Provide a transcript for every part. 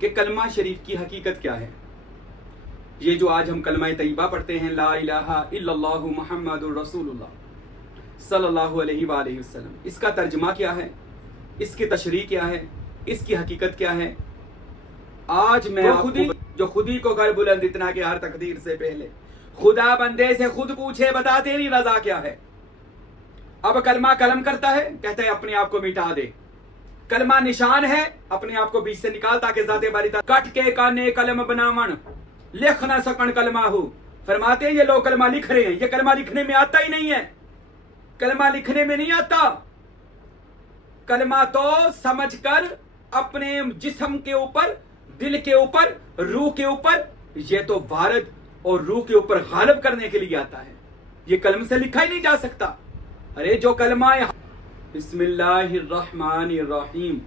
कि कलमा शरीफ की हकीकत क्या है। ये जो आज हम कलमा तैयबा पढ़ते हैं, ला इलाहा इल्लल्लाहु मुहम्मदुर रसूलुल्लाह सल्लल्लाहु अलैहि वसल्लम, इसका तर्जुमा क्या है, इसकी तशरीह क्या है, इसकी हकीकत क्या है। आज मैं जो खुदी को कर बुलंद इतना कि हर तकदीर से पहले खुदा बंदे से खुद पूछे, बता तेरी रजा क्या है। अब कलमा कलम करता है, कहता है अपने आप को मिटा दे। कलमा निशान है, अपने आप को बीच से निकाल ताकि ज़ाते बारी कट के काने कलम बनावन लिख ना सकन कलमा हो। फरमाते हैं ये लोग कलमा लिख रहे हैं, ये कलमा लिखने में आता ही नहीं है। कलमा लिखने में नहीं आता, कलमा तो समझकर अपने जिस्म के ऊपर, दिल के ऊपर, रूह के ऊपर, ये तो वारद और रूह के ऊपर गालिब करने के लिए आता है। ये कलम से लिखा ही नहीं जा सकता। अरे जो कलमा है, बिस्मिल्लाहिर्रहमानिर्रहीम।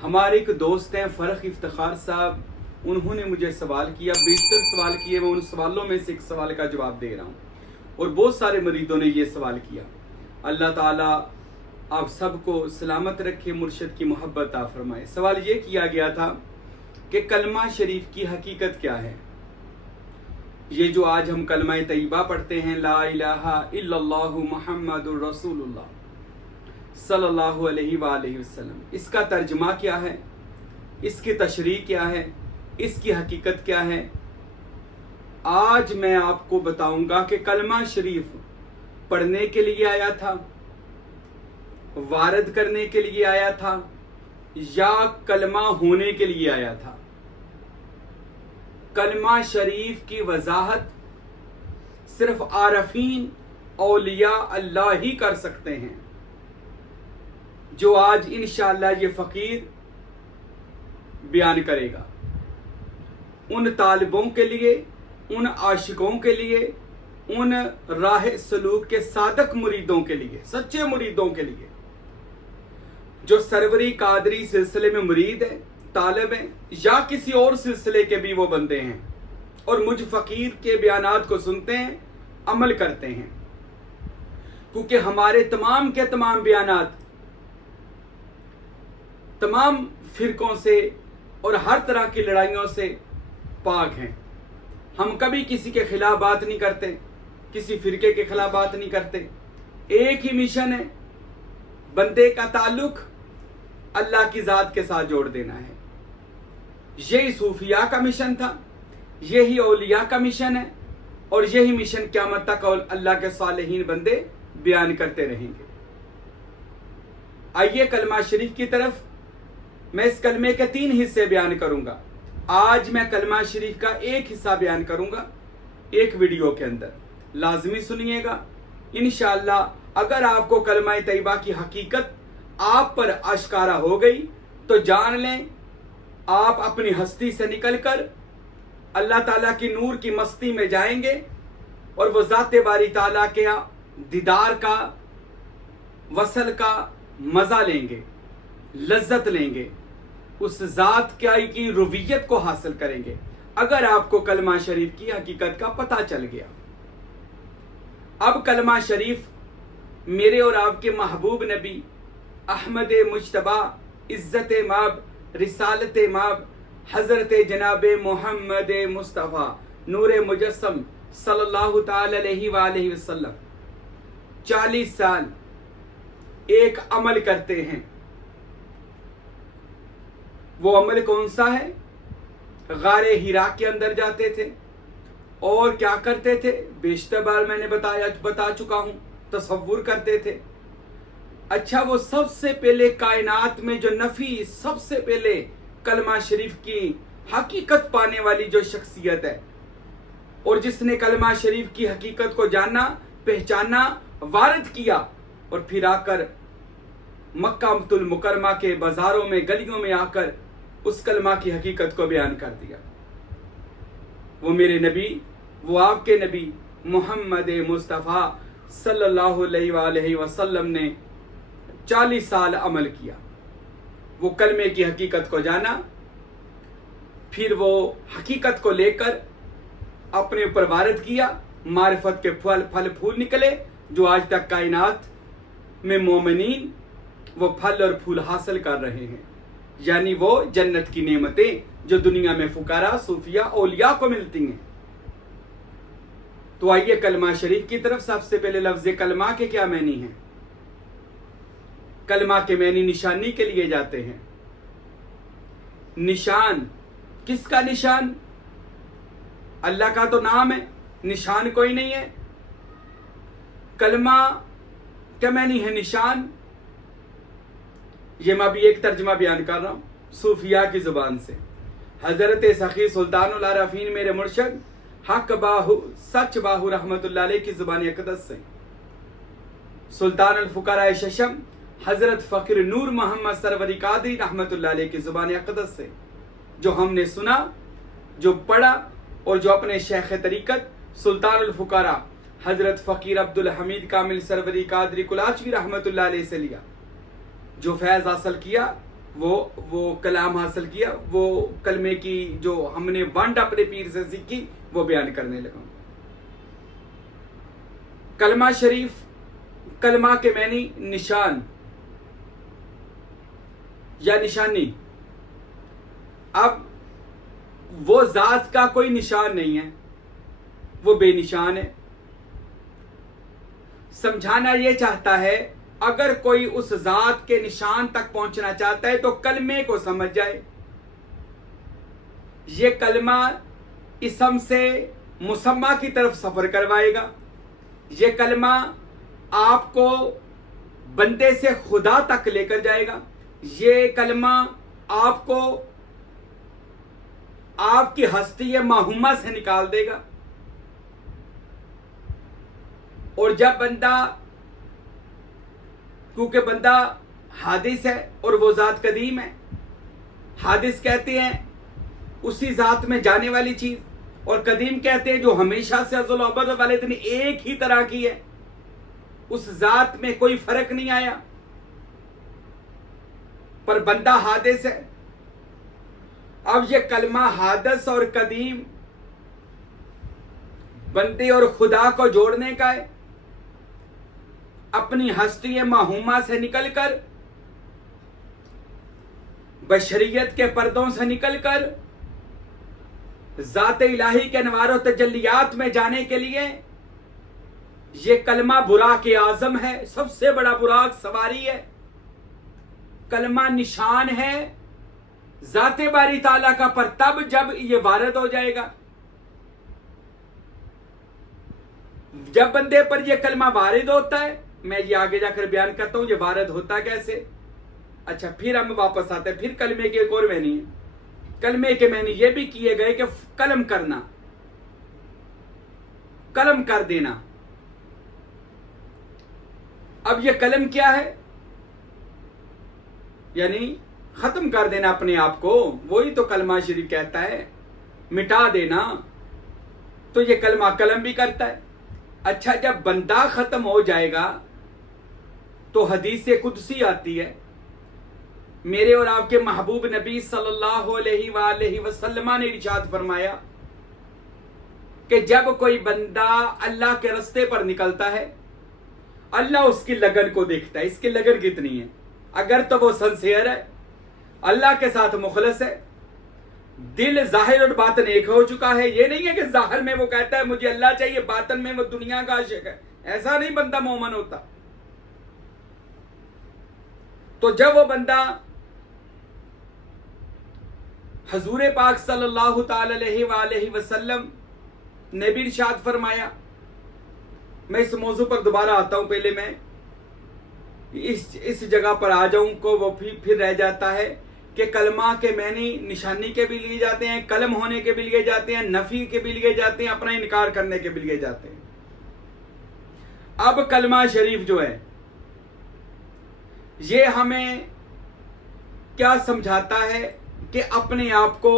हमारे एक दोस्त हैं फरख इफ्तिखार साहब, उन्होंने मुझे सवाल किया, बेशतर सवाल किए, मैं उन सवालों में से एक सवाल का जवाब दे रहा हूँ और बहुत सारे मरीदों ने ये सवाल किया। अल्लाह ताला आप सबको सलामत रखे, मुर्शिद की मोहब्बत अता फरमाए। सवाल ये किया गया था कि कलमा शरीफ की हकीकत क्या है। ये जो आज हम कलमा तैयबा पढ़ते हैं, ला इलाहा इल्लल्लाहु मुहम्मदुर रसूलुल्लाह सल्लल्लाहु अलैहि वसल्लम, इसका तर्जुमा क्या है, इसकी तशरीह क्या है, इसकी हकीकत क्या है। आज मैं आपको बताऊंगा कि कलमा शरीफ पढ़ने के लिए आया था, वारद करने के लिए आया था, या कलमा होने के लिए आया था। कलमा शरीफ की वजाहत सिर्फ आरफीन औलिया अल्लाह ही कर सकते हैं, जो आज इंशाअल्लाह ये फकीर बयान करेगा। उन तालिबों के लिए, उन आशिकों के लिए, उन राह सलूक के सादक मुरीदों के लिए, सच्चे मुरीदों के लिए, जो सरवरी कादरी सिलसिले में मुरीद है, तालिब हैं, या किसी और सिलसिले के भी वो बंदे हैं और मुझ फकीर के बयानात को सुनते हैं, अमल करते हैं। क्योंकि हमारे तमाम के तमाम बयानात तमाम फिरकों से और हर तरह की लड़ाइयों से पाक हैं। हम कभी किसी के खिलाफ बात नहीं करते, किसी फिरके के खिलाफ बात नहीं करते। एक ही मिशन है, बंदे का ताल्लुक अल्लाह की ज़ात के साथ जोड़ देना है। यही सूफिया का मिशन था, यही औलिया का मिशन है और यही मिशन क़यामत तक अल्लाह के सालेहीन बंदे बयान करते रहेंगे। आइए कलमा शरीफ की तरफ। मैं इस कलमे के 3 हिस्से बयान करूंगा। आज मैं कलमा शरीफ का एक हिस्सा बयान करूंगा एक वीडियो के अंदर, लाजमी सुनिएगा। इंशाअल्लाह अगर आपको कलमा तैयबा की हकीकत आप पर आश्कारा हो गई तो जान लें आप अपनी हस्ती से निकलकर अल्लाह ताला की नूर की मस्ती में जाएंगे और वो ज़ाते बारी ताला के दीदार का, वसल का मज़ा लेंगे, लज्जत लेंगे, उस ज़ात की रुवियत को हासिल करेंगे अगर आपको कलमा शरीफ की हकीकत का पता चल गया। अब कलमा शरीफ मेरे और आपके महबूब नबी अहमद मुज्तबा, इज़्ज़त माब, रिसालत माब, हज़रत जनाब मोहम्मद मुस्तफ़ा नूर मुजस्सम सल्लल्लाहु ताला अलैहि वसल्लम 40 साल एक अमल करते हैं। वो अमल कौन सा है? गारे हिरा के अंदर जाते थे और क्या करते थे? बेशतर बार मैंने बता चुका हूं, तसव्वुर करते थे। अच्छा, वो सबसे पहले कायनात में जो नफी, सबसे पहले कलमा शरीफ की हकीकत पाने वाली जो शख्सियत है और जिसने कलमा शरीफ की हकीकत को जाना, पहचाना, वारिद किया और फिर आकर मक्कातुल मुकरमा के बाजारों में, गलियों में आकर उस कलमा की हकीकत को बयान कर दिया, वो मेरे नबी, वो आपके नबी मोहम्मद मुस्तफ़ा सल्लल्लाहु अलैहि वसल्लम ने 40 साल अमल किया। वो कलमे की हकीकत को जाना, फिर वो हकीकत को लेकर अपने ऊपर वारिद किया, मारिफत के फल फूल निकले जो आज तक कायनात में मोमिनीन वो फल और फूल हासिल कर रहे हैं, यानी वो जन्नत की नेमतें जो दुनिया में फुकारा, सूफिया, औलिया को मिलती हैं। तो आइए कलमा शरीफ की तरफ। सबसे पहले लफ्ज कलमा के क्या मानी हैं? कलमा के मानी निशानी के लिए जाते हैं। निशान, किसका निशान? अल्लाह का तो नाम है, निशान कोई नहीं है। कलमा क्या मानी है? निशान। ये मैं अभी एक तर्जमा बयान कर रहा हूं सूफिया की जुबान से। हजरत सखी सुल्तानुल आरफीन मेरे मुर्शद हक बाहु सच बाहु रहमतुल्लाह अलैह की जुबान अक़दस से सुल्तान अल फुकरा शशम हजरत फ़कीर नूर मोहम्मद सरवरी कादरी रहमतुल्लाह अलैह की जुबान अक़दस से जो हमने सुना, जो पढ़ा और जो अपने शेख तरीक़त सुल्तान अल फुकरा हजरत फ़कीर अब्दुल हमीद कामिल सरवरी कादरी कुलाचवी रहमतुल्लाह अलैह से लिया, जो फैज़ हासिल किया, वो कलाम हासिल किया, वो कलमे की जो हमने वंड अपने पीर से सीखी, वो बयान करने लगा। कलमा शरीफ, कलमा के मैनी निशान या निशानी। अब वो जात का कोई निशान नहीं है, वो बेनिशान है। समझाना ये चाहता है, अगर कोई उस जात के निशान तक पहुंचना चाहता है तो कलमे को समझ जाए। ये कलमा इसम से मुसम्मा की तरफ सफर करवाएगा। ये कलमा आपको बंदे से खुदा तक लेकर जाएगा। ये कलमा आपको आपकी हस्ती माहूमा से निकाल देगा। और जब बंदा, क्योंकि बंदा हादिस है और वो ज़ात कदीम है, हादिस कहते हैं उसी ज़ात में जाने वाली चीज़, और कदीम कहते हैं जो हमेशा से अज़ल अबद वाले दिन एक ही तरह की है, उस ज़ात में कोई फ़र्क नहीं आया, पर बंदा हादिस है। अब ये कलमा हादस और कदीम बंदे और खुदा को जोड़ने का है। अपनी हस्ती माहूमा से निकलकर, बशरियत के पर्दों से निकलकर ज़ात इलाही के अनवार और तजल्लियात में जाने के लिए ये कलमा बुराक आज़म है, सबसे बड़ा बुराक सवारी है। कलमा निशान है ज़ाते बारी ताला का, पर तब जब ये वारद हो जाएगा। जब बंदे पर यह कलमा वारिद होता है, मैं ये आगे जाकर बयान करता हूं ये वारिद होता कैसे। अच्छा, फिर हम वापस आते हैं। फिर कलमे के एक और मैनी है। कलमे के मैनी ये भी किए गए कि कलम करना, कलम कर देना। अब ये कलम क्या है? यानी खत्म कर देना अपने आप को, वही तो कलमा शरीफ कहता है, मिटा देना। तो ये कलमा कलम भी करता है। अच्छा, जब बंदा खत्म हो जाएगा तो हदीस कुदसी आती है, मेरे और आपके महबूब नबी सल्लल्लाहु अलैहि वसल्लम ने इरशाद फरमाया कि जब कोई बंदा अल्लाह के रास्ते पर निकलता है, अल्लाह उसकी लगन को देखता है, इसकी लगन कितनी है। अगर तो वो सिंसियर है, अल्लाह के साथ मुखलस है, दिल जाहिर और बातन एक हो चुका है। ये नहीं है कि जाहिर में वो कहता है मुझे अल्लाह चाहिए, बातन में वो दुनिया का आशिक है, ऐसा नहीं बंदा मोमन होता। तो जब वो बंदा हजूर पाक सल्लल्लाहु ताला अलैहि वसल्लम ने भी इरशाद फरमाया, मैं इस मौजू पर दोबारा आता हूं, पहले मैं इस जगह पर आ जाऊं को वो फिर रह जाता है कि कलमा के मैनी निशानी के भी लिए जाते हैं, कलम होने के भी लिए जाते हैं, नफी के भी लिए जाते हैं, अपना इनकार करने के भी लिए जाते हैं। अब कलमा शरीफ जो है ये हमें क्या समझाता है कि अपने आप को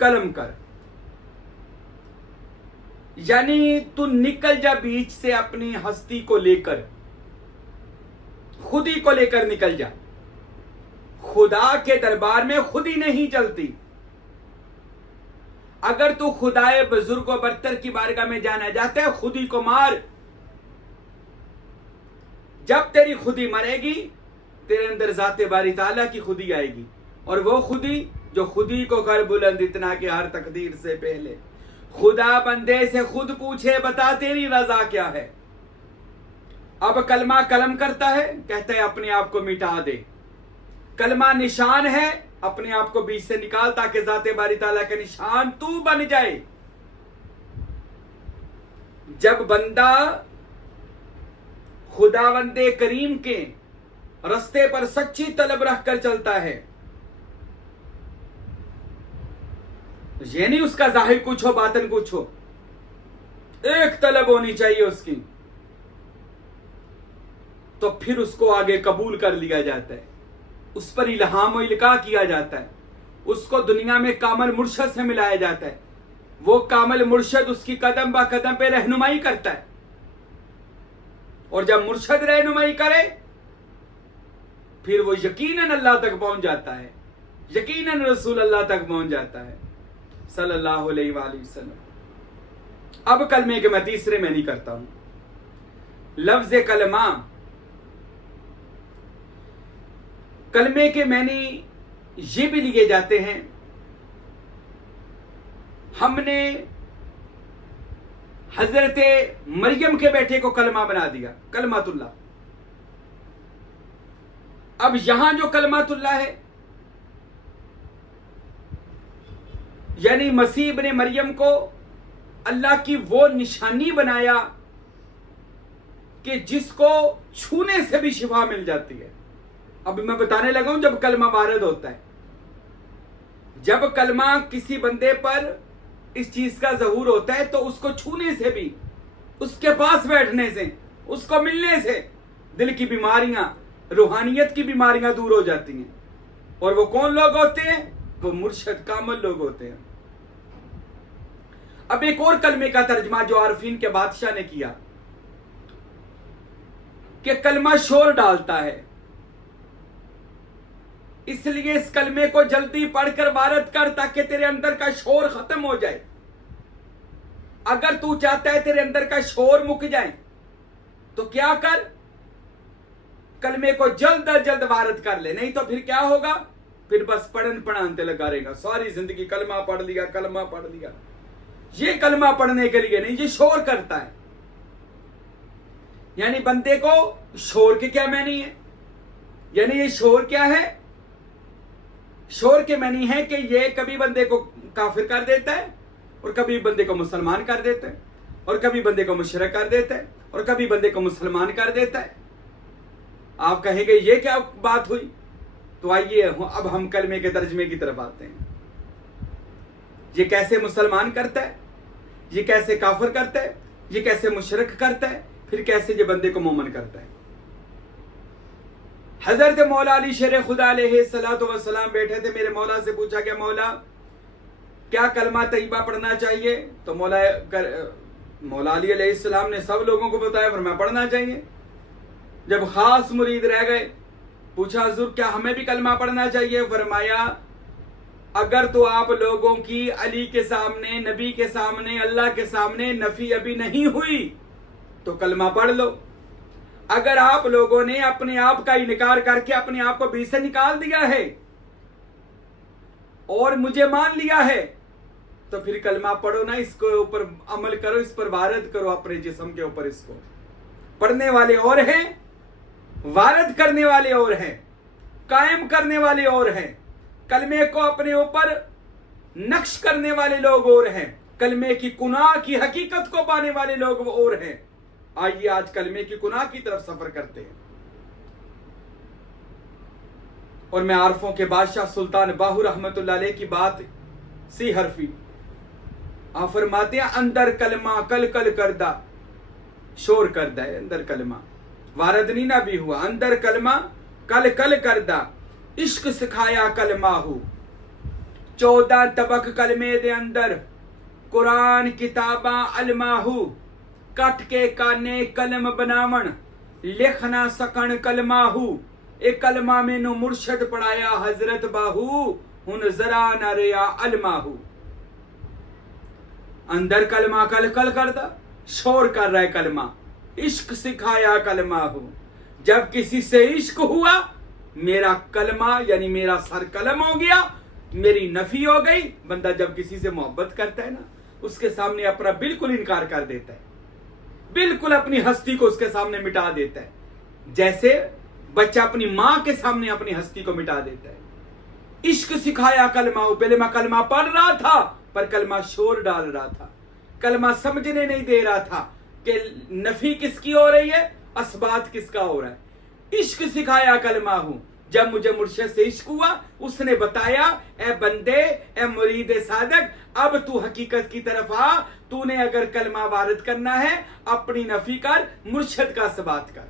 कलम कर, यानी तू निकल जा बीच से, अपनी हस्ती को लेकर, खुद ही को लेकर निकल जा। खुदा के दरबार में खुद ही नहीं चलती। अगर तू खुदाए बुजुर्ग व बरतर की बारगाह में जाना चाहता है, खुद ही को मार। जब तेरी खुदी मरेगी, तेरे अंदर जाते बारी ताला की खुदी आएगी, और वो खुदी जो खुद ही को कर बुलंद इतना कि हर तकदीर से पहले खुदा बंदे से खुद पूछे बता तेरी रजा क्या है। अब कलमा कलम करता है, कहता है अपने आप को मिटा दे। कलमा निशान है, अपने आप को बीच से निकाल ताकि ज़ाते बारी ताला के निशान तू बन जाए। जब बंदा खुदावंदे करीम के रस्ते पर सच्ची तलब रख कर चलता है, ये नहीं उसका जाहिर कुछ हो बातन कुछ हो, एक तलब होनी चाहिए उसकी, तो फिर उसको आगे कबूल कर लिया जाता है, उस पर इल्हाम व इल्का किया जाता है, उसको दुनिया में कामल मुर्शद से मिलाया जाता है। वो कामल मुर्शद उसकी कदम ब कदम पे रहनुमाई करता है, और जब मुर्शद रहनुमाई करे फिर वो यकीनन अल्लाह तक पहुंच जाता है, यकीनन रसूल अल्लाह तक पहुंच जाता है सल्लल्लाहु अलैहि वसल्लम। अब कलमे के मैं तीसरे में नहीं करता हूं। लफ्ज कलमा, कलमे के मैंने ये भी लिए जाते हैं, हमने हजरत मरियम के बेटे को कलमा बना दिया, कलमातुल्लाह। अब यहां जो कलमातुल्लाह है, यानी मसीह इब्ने मरियम को अल्लाह की वो निशानी बनाया कि जिसको छूने से भी शिफा मिल जाती है। अब मैं बताने लगा हूं, जब कलमा वारद होता है, जब कलमा किसी बंदे पर इस चीज का ज़हूर होता है तो उसको छूने से भी, उसके पास बैठने से, उसको मिलने से दिल की बीमारियां, रूहानियत की बीमारियां दूर हो जाती हैं। और वो कौन लोग होते हैं? वो मुर्शद कामल लोग होते हैं। अब एक और कलमे का तर्जमा जो आरफीन के बादशाह ने किया कि कलमा शोर डालता है, इसलिए इस कलमे को जल्दी पढ़कर वारद कर ताकि तेरे अंदर का शोर खत्म हो जाए। अगर तू चाहता है तेरे अंदर का शोर मुक जाए तो क्या कर, कलमे को जल्द अज जल्द वारद कर ले, नहीं तो फिर क्या होगा, फिर बस पढ़न पढ़ाते लगा रहेगा सारी जिंदगी, कलमा पढ़ लिया, कलमा पढ़ लिया। ये कलमा पढ़ने के लिए नहीं, ये शोर करता है। यानी बंदे को शोर के क्या मानी है, यानी ये शोर क्या है? शोर के मानी है कि ये कभी बंदे को काफिर कर देता है, और कभी बंदे को मुसलमान कर देता है, और कभी बंदे को मुशरिक कर देता है, और कभी बंदे को मुसलमान कर देता है। आप कहेंगे ये क्या बात हुई? तो आइए अब हम कलमे के तर्जमे की तरफ आते हैं। ये कैसे मुसलमान करता है, ये कैसे काफिर करता है, ये कैसे मुशरिक करता है, फिर कैसे ये बंदे को मोमिन करता है। हजरत मौला अली शेर खुदा अलैहिस्सलातु वस्सलाम बैठे थे, मेरे मौला से पूछा गया मौला क्या कलमा तैयबा पढ़ना चाहिए? तो मौला अली अलैहिस्सलाम ने सब लोगों को बताया फरमाया पढ़ना चाहिए। जब खास मुरीद रह गए, पूछा हुजूर क्या हमें भी कलमा पढ़ना चाहिए? फरमाया अगर तो आप लोगों की अली के सामने, नबी के सामने, अल्लाह के सामने नफी अभी नहीं हुई तो कलमा पढ़ लो। अगर आप लोगों ने अपने आप का इनकार करके अपने आप को बीच से निकाल दिया है और मुझे मान लिया है तो फिर कलमा पढ़ो ना, इसको ऊपर अमल करो, इस पर वारद करो अपने जिस्म के ऊपर। इसको पढ़ने वाले और हैं, वारद करने वाले और हैं, कायम करने वाले और हैं। कलमे को अपने ऊपर नक्श करने वाले लोग और हैं, कलमे की कुनाह की हकीकत को पाने वाले लोग और हैं। आइए आज कलमे की कुनाह की तरफ सफर करते हैं। और मैं आरफों के बादशाह सुल्तान बाहू रहमतुल्लाह अलैह की बात सी हरफी आप फरमाते हैं अंदर कलमा कल कल करदा, शोर करदा है अंदर कलमा, वारद नहीं ना भी हुआ। अंदर कलमा कल कल करदा, इश्क सिखाया कलमा हूं, 14 तबक कलमे दे अंदर कुरान किताबा अलमाहू, कट के काने कलम बनावन लिख ना सकन कलमाहू, एक कलमा मैनू मुर्शद पढ़ाया हजरत बाहू, हुन जरा न रिया अलमाहू। अंदर कलमा कल कल करदा, शोर कर रहा है कलमा, इश्क सिखाया कलमा हूं। जब किसी से इश्क हुआ मेरा कलमा यानी मेरा सर कलम हो गया, मेरी नफी हो गई। बंदा जब किसी से मोहब्बत करता है ना, उसके सामने अपना बिल्कुल इनकार कर देता है, बिल्कुल अपनी हस्ती को उसके सामने मिटा देता है, जैसे बच्चा अपनी मां के सामने अपनी हस्ती को मिटा देता है। इश्क सिखाया कलमा, पहले मैं कलमा पढ़ रहा था पर कलमा शोर डाल रहा था, कलमा समझने नहीं दे रहा था कि नफी किसकी हो रही है, असबात किसका हो रहा है। इश्क सिखाया कलमा हूं, जब मुझे मुर्शिद से इश्क हुआ, उसने बताया, ए बंदे, ए मुरीद सादक, अब तू हकीकत की तरफ आ, तूने अगर कलमा वारिद करना है अपनी नफी कर, मुर्शिद का असबात कर,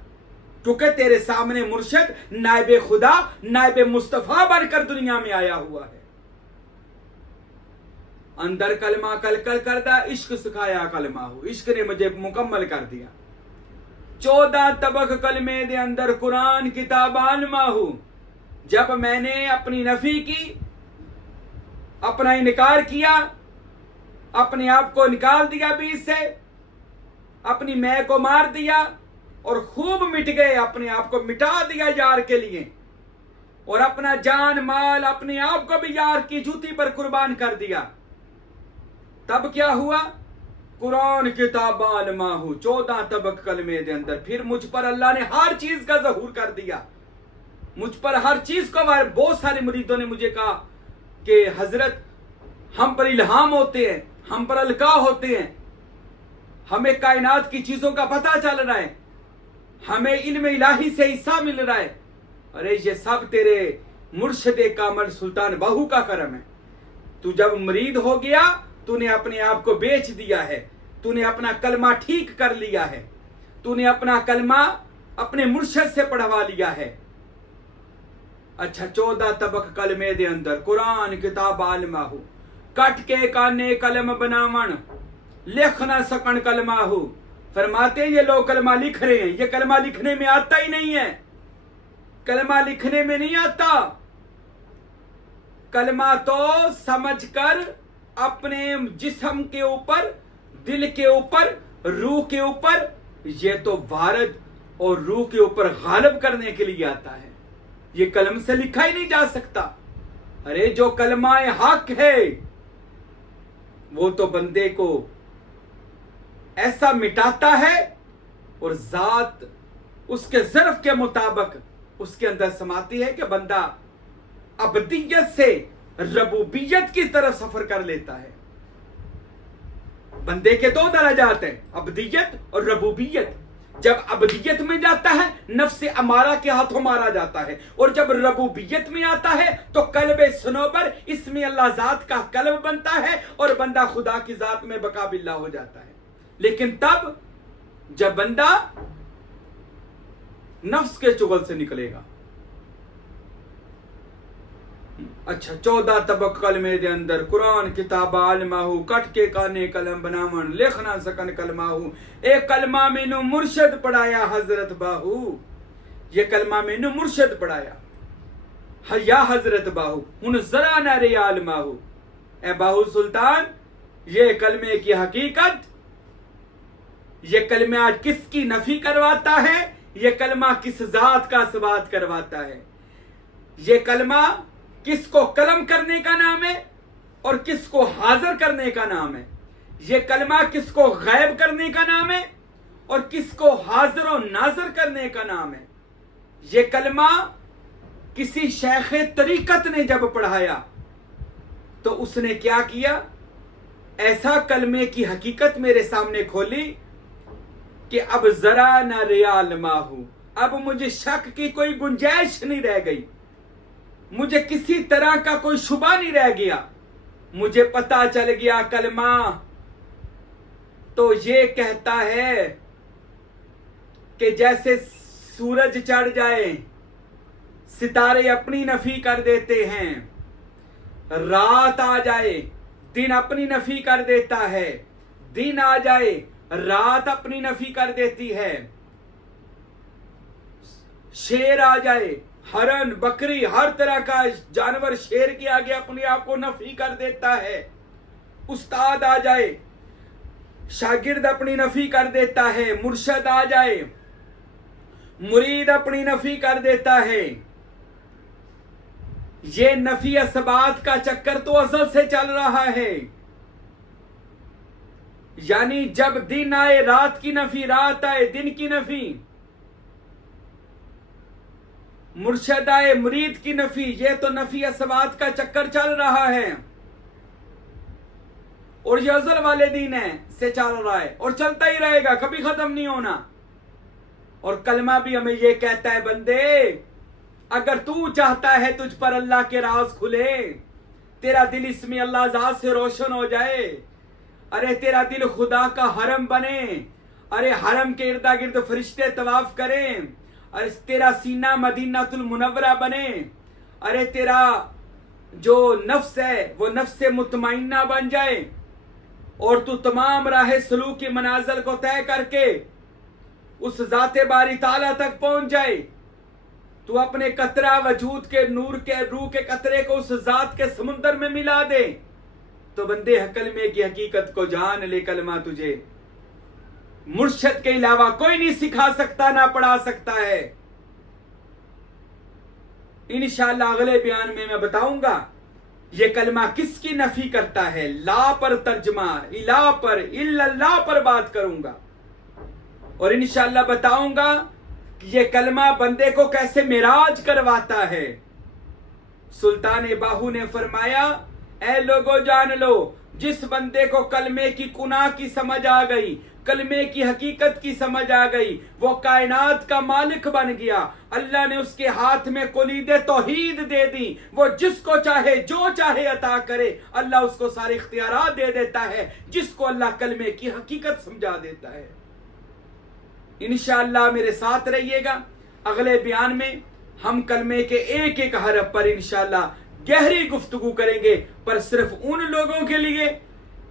क्योंकि तेरे सामने मुर्शिद नायबे खुदा, नायबे मुस्तफा बनकर दुनिया में आया हुआ है। अंदर कलमा कल कर दा, इश्क सिखाया कलमा हो, इश्क ने मुझे मुकम्मल कर दिया। 14 तबक कलमे दे अंदर कुरान किताबान माहू, जब मैंने अपनी नफी की, अपना इनकार किया, अपने आप को निकाल दिया बीच से, अपनी मैं को मार दिया और खूब मिट गए, अपने आप को मिटा दिया यार के लिए, और अपना जान माल अपने आप को भी यार की जूती पर कुर्बान कर दिया, तब क्या हुआ? कुरान किताबान माहू 14 तबक कलमे दे अंदर फिर मुझ पर अल्लाह ने हर चीज का ज़हूर कर दिया, मुझ पर हर चीज को। बहुत सारे मुरीदों ने मुझे कहा कि हजरत हम पर इल्हाम होते हैं, हम पर अलका होते हैं, हमें कायनात की चीजों का पता चल रहा है, हमें इल्म इलाही से हिस्सा मिल रहा है। अरे ये सब तेरे मुर्शिद कामल सुल्तान बाहू का करम है। तू जब मुरीद हो गया, तूने अपने आप को बेच दिया है, तूने अपना कलमा ठीक कर लिया है, तूने अपना कलमा अपने मुर्शिद से पढ़वा लिया है। अच्छा, 14 तबक कलमे दे अंदर कुरान किताब आलमाहू, कट के काने कलम बनावन, लिख ना सकन कलमाहू। फरमाते ये लोग कलमा लिख रहे हैं, ये कलमा लिखने में आता ही नहीं है, कलमा लिखने में नहीं आता। कलमा तो समझकर अपने जिस्म के ऊपर, दिल के ऊपर, रूह के ऊपर, ये तो वारद और रूह के ऊपर गालिब करने के लिए आता है, ये कलम से लिखा ही नहीं जा सकता। अरे जो कलमाए हक है वो तो बंदे को ऐसा मिटाता है और जात उसके ज़र्फ के मुताबिक उसके अंदर समाती है कि बंदा अबदियत से रबूबियत की तरफ सफर कर लेता है। बंदे के 2 दराजात हैं, अबदियत और रबूबियत। जब अबदियत में जाता है नफ्स अमारा के हाथों मारा जाता है, और जब रबूबियत में आता है तो कल्बे सनोबर इसमें अल्लाह जात का कल्ब बनता है और बंदा खुदा की जात में बका बिल्ला हो जाता है। लेकिन तब जब बंदा नफ्स के चुगल से निकलेगा। अच्छा, 14 तबक कलमे दे अंदर कुरान किताब आलमाहू, कट के काने कलम बनावन, लिख ना सकन कलमाहू। एक कलमा मैनू मुर्शिद पढ़ाया हजरत बाहू, ये कलमा मैनू मुर्शिद पढ़ाया या हजरत बाहू, हुन जरा ना रे आलमाहू। ए बाहू सुल्तान, ये कलमे की हकीकत, ये कलमा आज किसकी नफी करवाता है, ये कलमा किस जात का सबात करवाता है, ये कलमा किसको कलम करने का नाम है और किसको हाजिर करने का नाम है, ये कलमा किसको गायब करने का नाम है और किसको हाजिर और नाजिर करने का नाम है। ये कलमा किसी शेख तरीकत ने जब पढ़ाया तो उसने क्या किया, ऐसा कलमे की हकीकत मेरे सामने खोली कि अब जरा न रियाल माहू, अब मुझे शक की कोई गुंजाइश नहीं रह गई, मुझे किसी तरह का कोई शुबा नहीं रह गया। मुझे पता चल गया कलमा तो ये कहता है कि जैसे सूरज चढ़ जाए, सितारे अपनी नफी कर देते हैं, रात आ जाए दिन अपनी नफी कर देता है, दिन आ जाए रात अपनी नफी कर देती है, शेर आ जाए, हरन बकरी हर तरह का जानवर शेर के आगे अपने आप को नफी कर देता है, उस्ताद आ जाए शागिर्द अपनी नफी कर देता है, मुर्शद आ जाए मुरीद अपनी नफी कर देता है। یہ نفی اثبات کا چکر تو ازل سے چل رہا ہے، یعنی جب دن آئے رات کی نفی، رات آئے دن کی نفی، مرشد آئے مرید کی نفی، یہ تو نفی اثبات کا چکر چل رہا ہے، اور یہ ازل والے دین سے چل رہا ہے اور چلتا ہی رہے گا، کبھی ختم نہیں ہونا۔ اور کلمہ بھی ہمیں یہ کہتا ہے، بندے اگر تو چاہتا ہے تجھ پر اللہ کے راز کھلے، تیرا دل اسم اللہ ذات سے روشن ہو جائے، ارے تیرا دل خدا کا حرم بنے، ارے حرم کے ارد گرد فرشتے طواف کریں، ارے تیرا سینہ مدینہ المنورہ بنے، ارے تیرا جو نفس ہے وہ نفس مطمئنہ بن جائے، اور تو تمام راہ سلوک کی منازل کو طے کر کے اس ذات باری تعالیٰ تک پہنچ جائے، تو اپنے قطرہ وجود کے نور کے روح کے قطرے کو اس ذات کے سمندر میں ملا دے، تو بندے کلمے کی حقیقت کو جان لے۔ کلمہ تجھے مرشد کے علاوہ کوئی نہیں سکھا سکتا، نہ پڑھا سکتا ہے۔ انشاءاللہ اگلے بیان میں بتاؤں گا یہ کلمہ کس کی نفی کرتا ہے، لا پر ترجمہ، الہ پر، الا اللہ پر بات کروں گا، اور انشاءاللہ بتاؤں گا کہ یہ کلمہ بندے کو کیسے معراج کرواتا ہے۔ سلطان باہو نے فرمایا، اے لوگو جان لو، جس بندے کو کلمے کی کناں کی سمجھ آ گئی، کلمے کی حقیقت کی سمجھ آ گئی، وہ کائنات کا مالک بن گیا، اللہ نے اس کے ہاتھ میں کلید توحید دے دی، وہ جس کو چاہے جو چاہے عطا کرے، اللہ اس کو سارے اختیارات دے دیتا ہے، جس کو اللہ کلمے کی حقیقت سمجھا دیتا ہے۔ انشاءاللہ میرے ساتھ رہیے گا، اگلے بیان میں ہم کلمے کے ایک ایک حرف پر انشاءاللہ گہری گفتگو کریں گے، پر صرف ان لوگوں کے لیے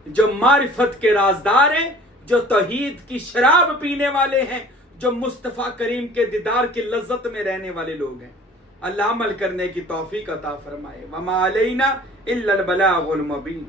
جو معرفت کے رازدار ہیں، جو توحید کی شراب پینے والے ہیں، جو مصطفیٰ کریم کے دیدار کی لذت میں رہنے والے لوگ ہیں۔ اللہ عمل کرنے کی توفیق عطا فرمائے۔ وما علینا الا البلاغ المبین۔